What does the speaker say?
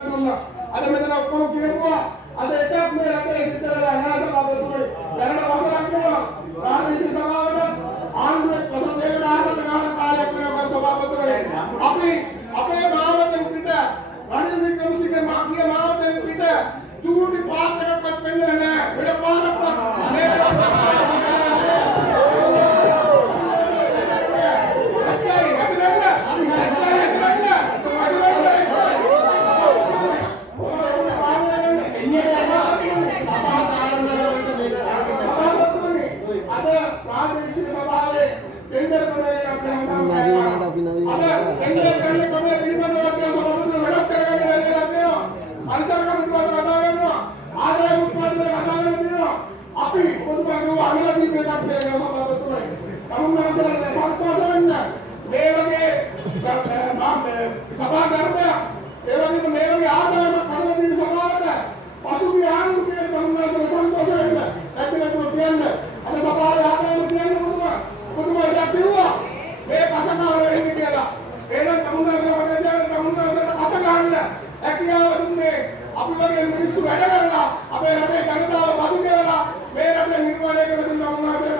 ada මෙතන ඔක්කොම කියපුවා අද එකක් මේ රටේ සිද්ධ වෙලා නැහැ සභාපතිතුමනි දැනට වසරක් වෙනවා ප්‍රාදේශීය සභාවට ආණ්ඩුවේ ප්‍රසන්නයේ රාසන ගාන කාලයක් වෙනවා සභාපතිතුමනි අපි අපේ මාවතෙන් පිට රනිල් වික්‍රමසිංහ මාගේ මාවතෙන් පිට දුරටි පාත් එකක්වත් වෙන්නේ නැහැ වෙන පාරක්වත් මේ प्रादेशिक सभावे टेंडर करने अपने टेंडर करने कमे पिलिबंद वाक्य सभापति व्यवस्था करने रहते हो परिसर का मुद्दा कथा करना आदाय उत्पादन कथा करना අපි පොදුමගව අනුලදී මේකක් දෙනවා සභාපතිතුමනි. තමුන්වහන්සේලාට සන්තෝෂ වෙන්න. මේ වගේ සභා ධර්මය ඒ වගේම මේ වගේ ආදායමක් කරන දින සභාවට පසුගිය ආණ්ඩුවේ තමුන්වහන්සේලාට සන්තෝෂ වෙන්න. ඇත්තටම කියන්නේ අද සභාවේ ආදායම කියන්නේ පොදුමගව කිව්වා. මේ පසනාව වෙන්නේ කියලා. එහෙනම් තමුන්වහන්සේලා වගේ තමුන්වහන්සේලාට පස ගන්න හැකියාව දුන්නේ අපි වගේ මිනිස්සු වැඩ කරලා අපේ රටේ ජනතාව බදු ගෙවලා මේ රටේ නිර්මාණය කරන උන්වහන්සේ